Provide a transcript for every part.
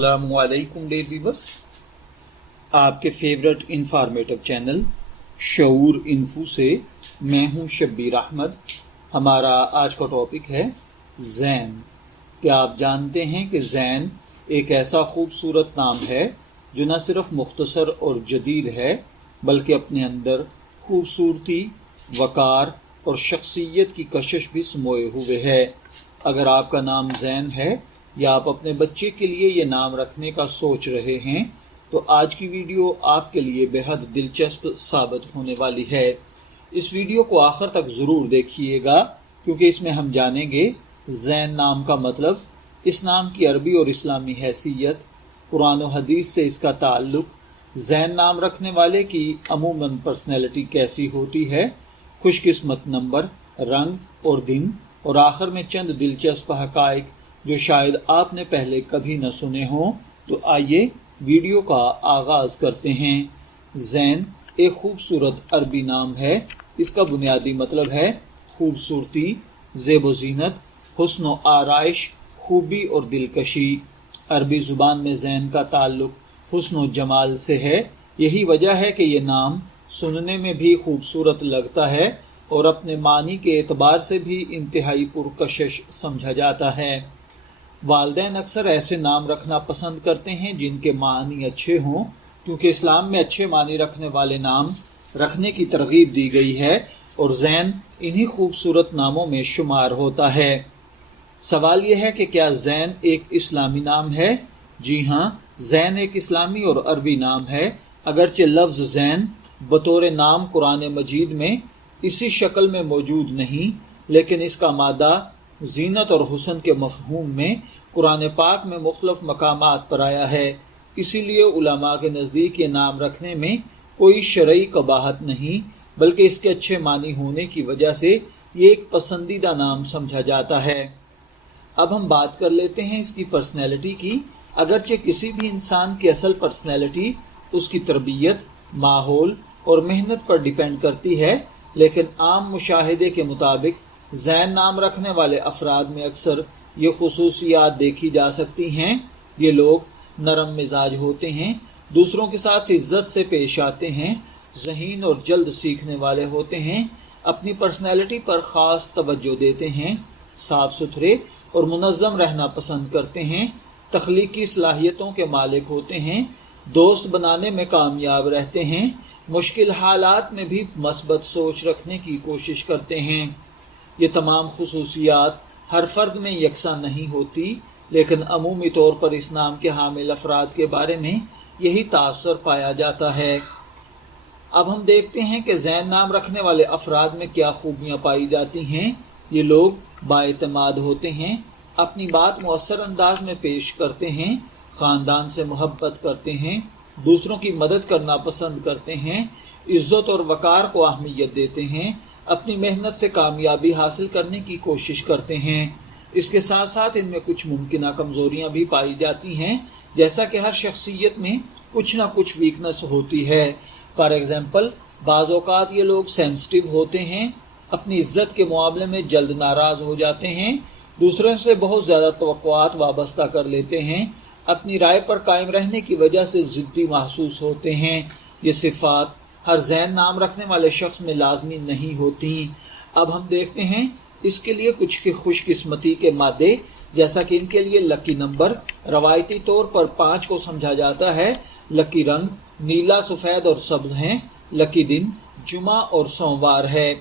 السلام علیکم dear viewers, آپ کے فیورٹ انفارمیٹو چینل شعور انفو سے میں ہوں شبیر احمد۔ ہمارا آج کا ٹاپک ہے زین۔ کیا آپ جانتے ہیں کہ زین ایک ایسا خوبصورت نام ہے جو نہ صرف مختصر اور جدید ہے بلکہ اپنے اندر خوبصورتی، وقار اور شخصیت کی کشش بھی سموئے ہوئے ہے۔ اگر آپ کا نام زین ہے یا آپ اپنے بچے کے لیے یہ نام رکھنے کا سوچ رہے ہیں تو آج کی ویڈیو آپ کے لیے بے حد دلچسپ ثابت ہونے والی ہے۔ اس ویڈیو کو آخر تک ضرور دیکھیے گا کیونکہ اس میں ہم جانیں گے زین نام کا مطلب، اس نام کی عربی اور اسلامی حیثیت، قرآن و حدیث سے اس کا تعلق، زین نام رکھنے والے کی عموماً پرسنالٹی کیسی ہوتی ہے، خوش قسمت نمبر، رنگ اور دن، اور آخر میں چند دلچسپ حقائق جو شاید آپ نے پہلے کبھی نہ سنے ہوں۔ تو آئیے ویڈیو کا آغاز کرتے ہیں۔ زین ایک خوبصورت عربی نام ہے۔ اس کا بنیادی مطلب ہے خوبصورتی، زیب و زینت، حسن و آرائش، خوبی اور دلکشی۔ عربی زبان میں زین کا تعلق حسن و جمال سے ہے۔ یہی وجہ ہے کہ یہ نام سننے میں بھی خوبصورت لگتا ہے اور اپنے معنی کے اعتبار سے بھی انتہائی پرکشش سمجھا جاتا ہے۔ والدین اکثر ایسے نام رکھنا پسند کرتے ہیں جن کے معنی اچھے ہوں، کیونکہ اسلام میں اچھے معنی رکھنے والے نام رکھنے کی ترغیب دی گئی ہے اور زین انہی خوبصورت ناموں میں شمار ہوتا ہے۔ سوال یہ ہے کہ کیا زین ایک اسلامی نام ہے؟ جی ہاں، زین ایک اسلامی اور عربی نام ہے۔ اگرچہ لفظ زین بطور نام قرآن مجید میں اسی شکل میں موجود نہیں، لیکن اس کا مادہ زینت اور حسن کے مفہوم میں قرآن پاک میں مختلف مقامات پر آیا ہے۔ اسی لیے علماء کے نزدیک یہ نام رکھنے میں کوئی شرعی قباحت نہیں، بلکہ اس کے اچھے معنی ہونے کی وجہ سے یہ ایک پسندیدہ نام سمجھا جاتا ہے۔ اب ہم بات کر لیتے ہیں اس کی پرسنالٹی کی۔ اگرچہ کسی بھی انسان کی اصل پرسنالٹی اس کی تربیت، ماحول اور محنت پر ڈیپینڈ کرتی ہے، لیکن عام مشاہدے کے مطابق زین نام رکھنے والے افراد میں اکثر یہ خصوصیات دیکھی جا سکتی ہیں۔ یہ لوگ نرم مزاج ہوتے ہیں، دوسروں کے ساتھ عزت سے پیش آتے ہیں، ذہین اور جلد سیکھنے والے ہوتے ہیں، اپنی پرسنالٹی پر خاص توجہ دیتے ہیں، صاف ستھرے اور منظم رہنا پسند کرتے ہیں، تخلیقی صلاحیتوں کے مالک ہوتے ہیں، دوست بنانے میں کامیاب رہتے ہیں، مشکل حالات میں بھی مثبت سوچ رکھنے کی کوشش کرتے ہیں۔ یہ تمام خصوصیات ہر فرد میں یکساں نہیں ہوتی، لیکن عمومی طور پر اس نام کے حامل افراد کے بارے میں یہی تاثر پایا جاتا ہے۔ اب ہم دیکھتے ہیں کہ زین نام رکھنے والے افراد میں کیا خوبیاں پائی جاتی ہیں۔ یہ لوگ بااعتماد ہوتے ہیں، اپنی بات مؤثر انداز میں پیش کرتے ہیں، خاندان سے محبت کرتے ہیں، دوسروں کی مدد کرنا پسند کرتے ہیں، عزت اور وقار کو اہمیت دیتے ہیں، اپنی محنت سے کامیابی حاصل کرنے کی کوشش کرتے ہیں۔ اس کے ساتھ ساتھ ان میں کچھ ممکنہ کمزوریاں بھی پائی جاتی ہیں، جیسا کہ ہر شخصیت میں کچھ نہ کچھ ویکنس ہوتی ہے۔ فار ایگزامپل، بعض اوقات یہ لوگ سینسٹیو ہوتے ہیں، اپنی عزت کے معاملے میں جلد ناراض ہو جاتے ہیں، دوسروں سے بہت زیادہ توقعات وابستہ کر لیتے ہیں، اپنی رائے پر قائم رہنے کی وجہ سے ضدی محسوس ہوتے ہیں۔ یہ صفات ہر زین نام رکھنے والے شخص میں لازمی نہیں ہوتی۔ اب ہم دیکھتے ہیں اس کے لیے کچھ خوش قسمتی کے مادے، جیسا کہ ان کے لیے لکی نمبر روایتی طور پر 5 کو سمجھا جاتا ہے، لکی رنگ نیلا، سفید اور سبز ہیں، لکی دن جمعہ اور سوموار ہے۔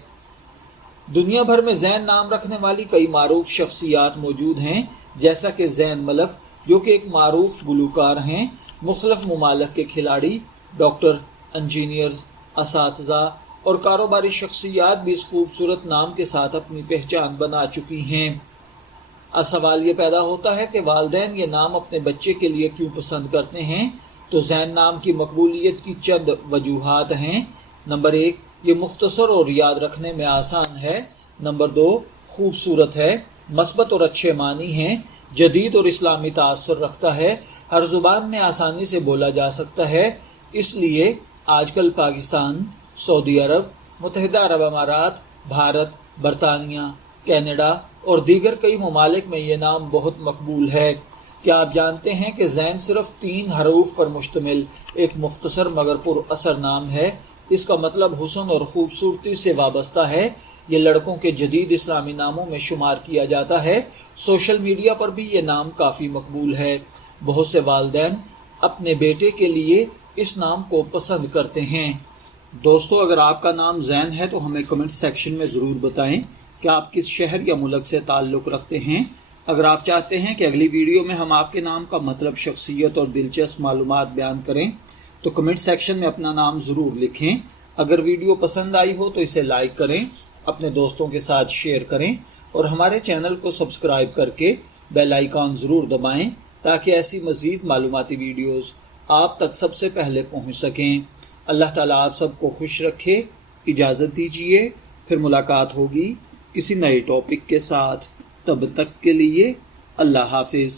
دنیا بھر میں زین نام رکھنے والی کئی معروف شخصیات موجود ہیں، جیسا کہ زین ملک جو کہ ایک معروف گلوکار ہیں، مختلف ممالک کے کھلاڑی، ڈاکٹر، انجینئرز، اساتذہ اور کاروباری شخصیات بھی اس خوبصورت نام کے ساتھ اپنی پہچان بنا چکی ہیں۔ اب سوال یہ پیدا ہوتا ہے کہ والدین یہ نام اپنے بچے کے لیے کیوں پسند کرتے ہیں؟ تو زین نام کی مقبولیت کی چند وجوہات ہیں۔ نمبر 1، یہ مختصر اور یاد رکھنے میں آسان ہے۔ نمبر 2، خوبصورت ہے، مثبت اور اچھے معنی ہیں، جدید اور اسلامی تاثر رکھتا ہے، ہر زبان میں آسانی سے بولا جا سکتا ہے۔ اس لیے آج کل پاکستان، سعودی عرب، متحدہ عرب امارات، بھارت، برطانیہ، کینیڈا اور دیگر کئی ممالک میں یہ نام بہت مقبول ہے۔ کیا آپ جانتے ہیں کہ زین صرف 3 حروف پر مشتمل ایک مختصر مگر پر اثر نام ہے؟ اس کا مطلب حسن اور خوبصورتی سے وابستہ ہے۔ یہ لڑکوں کے جدید اسلامی ناموں میں شمار کیا جاتا ہے۔ سوشل میڈیا پر بھی یہ نام کافی مقبول ہے۔ بہت سے والدین اپنے بیٹے کے لیے اس نام کو پسند کرتے ہیں۔ دوستو، اگر آپ کا نام زین ہے تو ہمیں کمنٹ سیکشن میں ضرور بتائیں کہ آپ کس شہر یا ملک سے تعلق رکھتے ہیں۔ اگر آپ چاہتے ہیں کہ اگلی ویڈیو میں ہم آپ کے نام کا مطلب، شخصیت اور دلچسپ معلومات بیان کریں تو کمنٹ سیکشن میں اپنا نام ضرور لکھیں۔ اگر ویڈیو پسند آئی ہو تو اسے لائک کریں، اپنے دوستوں کے ساتھ شیئر کریں اور ہمارے چینل کو سبسکرائب کر کے بیل آئیکن ضرور دبائیں تاکہ ایسی مزید معلوماتی ویڈیوز آپ تک سب سے پہلے پہنچ سکیں۔ اللہ تعالیٰ آپ سب کو خوش رکھے۔ اجازت دیجیے، پھر ملاقات ہوگی کسی نئے ٹاپک کے ساتھ۔ تب تک کے لیے اللہ حافظ۔